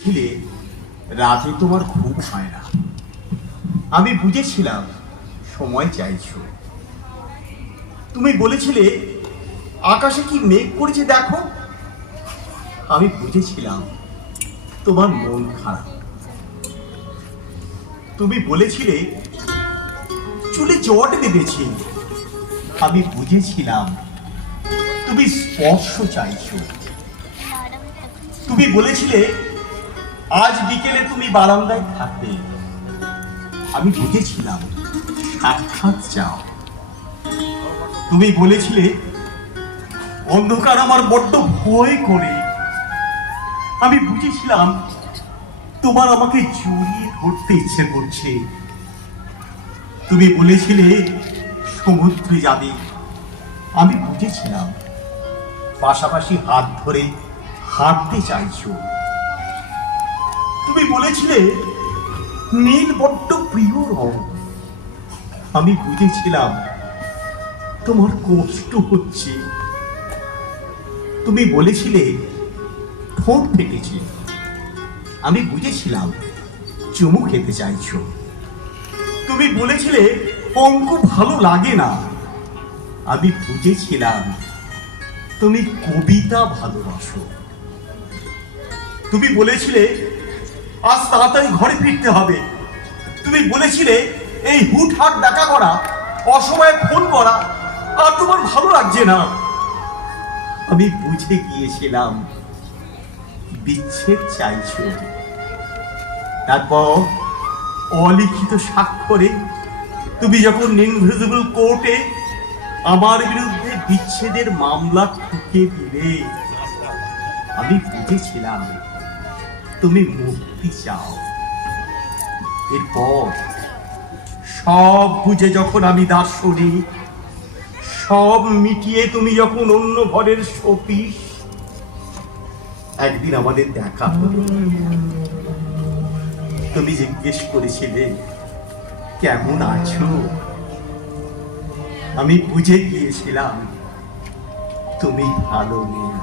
ছিলে রাতে তোমার ঘুম হয় না। আমি বুঝেছিলাম সময় চাইছো। তুমি বলেছিলে আকাশে কি মেঘ করেছে দেখো। আমি বুঝেছিলাম তোমার মন খারাপ। তুমি বলেছিলে চুলে জট বেঁধেছি। আমি বুঝেছিলাম তুমি স্পর্শ চাইছো। তুমি বলেছিলে আজ বিকেলে তুমি বারান্দায় থাকবে। আমি বুঝেছিলাম সাক্ষাৎ চাও। তুমি বলেছিলে অন্ধকার আমার বড্ড ভয় করে। আমি বুঝেছিলাম তোমার আমাকে জড়িয়ে ধরতে ইচ্ছে করছে। তুমি বলেছিলে সমুদ্রে যাবে। আমি বুঝেছিলাম পাশাপাশি হাত ধরে হাঁটতে চাইছো। তুমি বলেছিলে নীল বড্ড প্রিয় রং। আমি বুঝেছিলাম তোমার কষ্ট হচ্ছে। তুমি বলেছিলে ঠোঁট ফেটেছে। আমি বুঝেছিলাম চুমু খেতে চাইছো। তুমি বলেছিলে অঙ্ক ভালো লাগে না। আমি বুঝেছিলাম তুমি কবিতা ভালোবাসো। তুমি বলেছিলে আজ তাড়াতাড়ি ঘরে ফিরতে হবে। তুমি বলেছিলে এই হুটহাট দেখা করা, অসময়ে ফোন করা আর তোমার ভালো লাগছে না। আমি বুঝে গিয়েছিলাম বিচ্ছেদ চাইছো। তারপর অলিখিত স্বাক্ষরে তুমি যখন ইনভিজিবল কোর্টে আমার বিরুদ্ধে বিচ্ছেদের মামলা ঠুকে দিলে, আমি বুঝেছিলাম তুমি মুক্তি চাও। এরপর সব বুঝে যখন আমি দার্শনিক, সব মিটিয়ে তুমি যখন অন্য ঘরের শোপিস, একদিন আমাদের দেখা হলো। তুমি জিজ্ঞেস করেছিলে কেমন আছো। আমি বুঝে গিয়েছিলাম তুমি ভালো নেই।